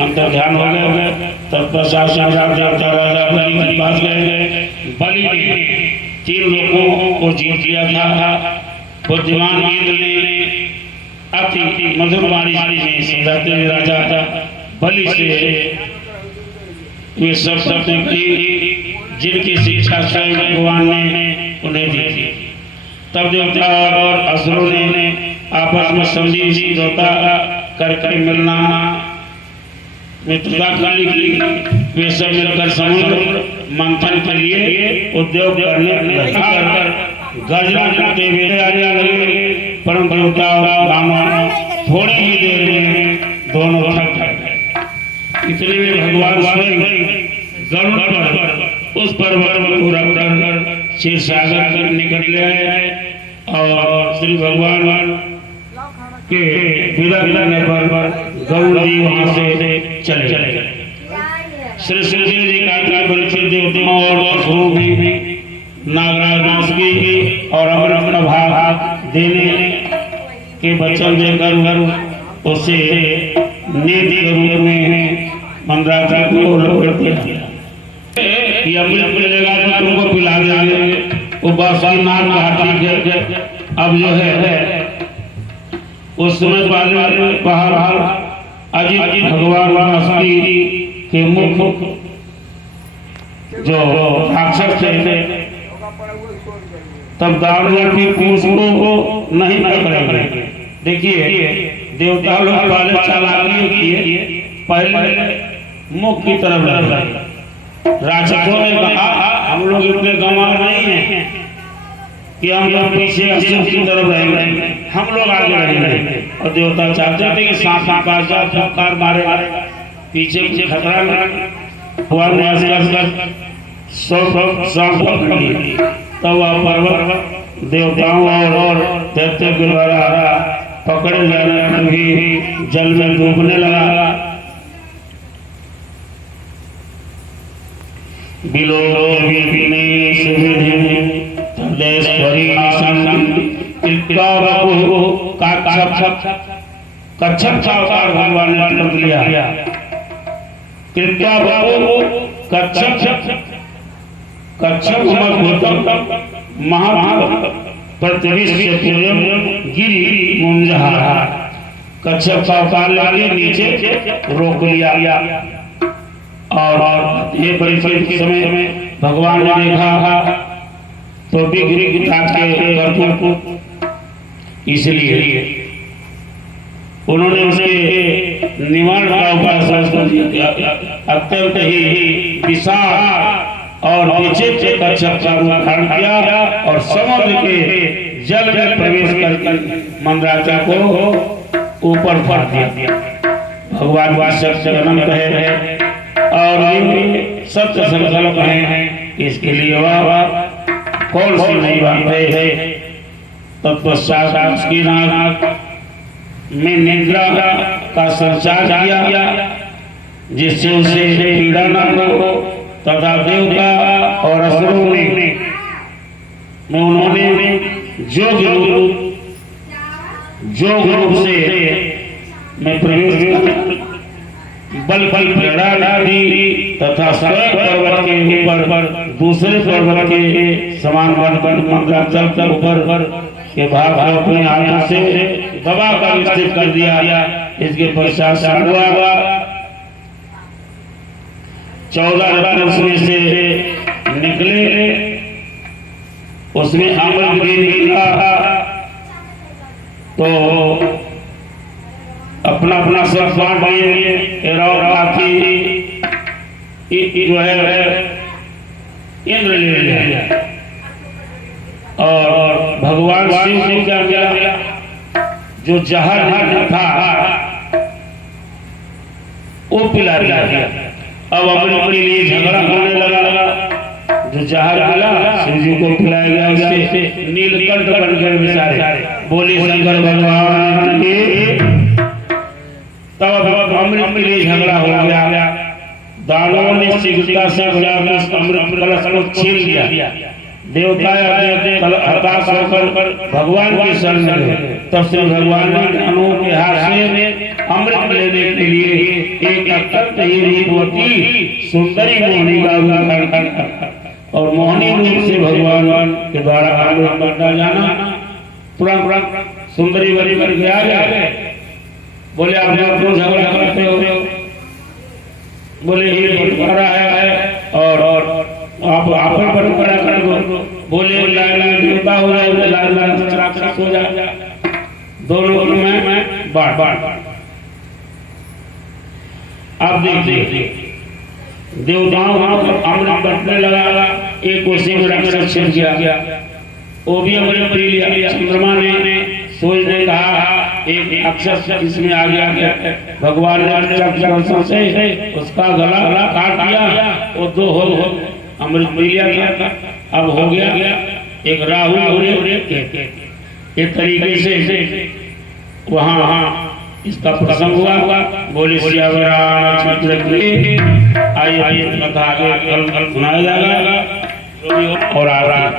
अंतर्ध्यान हो गए। तत्पश्चात देवता राजा बलि के पास गए। बलि ने 3 लोगों को जीत लिया था। बुद्धिमान इंद्र ने अति मधुर वाणी में समझाते हुए राजा बलि से वे सब शब्दें कही जिनकी शिक्षा स्वयं भगवान ने उन्हें दी थी। तब देवता और असुरों ने आपस में संधि समझौता करके मिलना मित्रता कर ली। वे सब मिलकर समुद्र मंथन के लिए उद्योग करने लगे। गर्जना करते हुए आने लगे, परंतु देवता और ब्राह्मण थोड़ी ही देर में दोनों थक गए। इतने में भगवान स्वयं गरुड़ पर उस पर्वत को रखकर क्षीर सागर तक निकल आए और श्री भगवान के विदा करने पर गरुड़ जी वहां से चले गए। श्री शिव जी का परिचित देवताओं और असुरों भी नागराज नाश की और अमृत भाग देने के वचन देकर उसे नीति के रूप में मंदराचा को लपेट दिया। ये अमृत मिलेगा तो तुमको पिला देंगे। वो बादशाह नाम कहा ठीक है। अब जो है उस समय बाहर अजित भगवान वासुकी के मुख जो राक्षस थे तब दारुण की पूछ को नहीं पकड़ेंगे। देखिए देवता लोग वाले चालाकी किए, पहले मुख की तरफ लगे। राक्षसों ने कहा हम लोग इतने गंवार नहीं हैं कि हम लोग पीछे असुर की तरफ रहेंगे, हम लोग आगे रहेंगे। और देवता चाहते थे कि सांप के पास जाओ, फटकार मारे पीछे पीछे खतरा भगवान ने कर सांप पकड़ लिया। तब वह पर्वत देवताओं और दैत्यों के द्वारा पकड़े जाने पर भी जल में डूबने लगा। कच्छप का अवतार भगवान ने पकड़ लिया। कृत्या कच्छप गिरी मुंजहा कच्छप का अवतार लाके नीचे रोक लिया। और ये परिचय के समय भगवान ने देखा तो बिगड़ी इसलिए उन्होंने उसके निवारण का उपाय अत्यंत ही विशाल और विचित्र कच्छप का रूप धारण किया और समुद्र के जल में प्रवेश करके मंदराचा को ऊपर फाड़ दिया। भगवान वासुदेव अनंत है और सत्य संकल्प है, इसके लिए वह कौन सी नई बात है। तत्पश्चात उसकी नाक में निद्रा का संचार किया जिससे उसे पीड़ा न हो। तथा देवता और असुरों में उन्होंने जोग रूप से में प्रवेश बल प्रेरणा दी तथा स्वयं पर्वत के ऊपर दूसरे पर्वत के समान बनकर मंदराचल के ऊपर के भाग को अपने हाथों से दबा कर स्थित कर दिया। इसके पश्चात 14 रत्न उसमें से निकले, उसमें अमृत भी निकला। तो अपना अपना सब बांट दिए। जो है इंद्र ले लिया और भगवान शिव को क्या मिला जो जहर था वो पिला दिया। अब अपने लिए झगड़ा होने लगा। जो जहर मिला शिव जी को पिलाया गया, उससे नीलकंठ बन गए बेचारे। बोले शंकर भगवान के। तब अमृत के लिए झगड़ा हो गया। दानवों ने शीघ्रता से अमृत कलश को छीन लिया। देवता हताश होकर भगवान के शरण में गए। तब श्री भगवान ने दानवों के हाथ से अमृत लेने के लिए एक अत्यंत ही रूपवती सुंदरी मोहिनी का उदाहरण और मोहिनी रूप से भगवान के द्वारा आलोक करता जाना तुरंत सुंदरी बनी कर गया। बोले आप क्यों झगड़ा करते हो? बोले ये बंटवारा है और आप बंटवारा कर दो। बोले लाल देवता हो जाए, लाल राक्षस हो जाए, दोनों में बांट। अब देखिए देवताओं अमृत बंटने लगा, एक कोसी में राक्षस छिप गया, वो भी अमृत पी लिया। चंद्रमा ने सोच ने कहा एक अक्षर इसमें आ गया, भगवान ने से उसका गला काट दिया, वो दो हो अमृत पी लिया था। अब हो गया एक राहु एक तरीके से वहाँ इसका प्रसंग हुआ। बोले सियावर रामचंद्र की आइए कथा आगे कल सुनाया जाएगा और आगे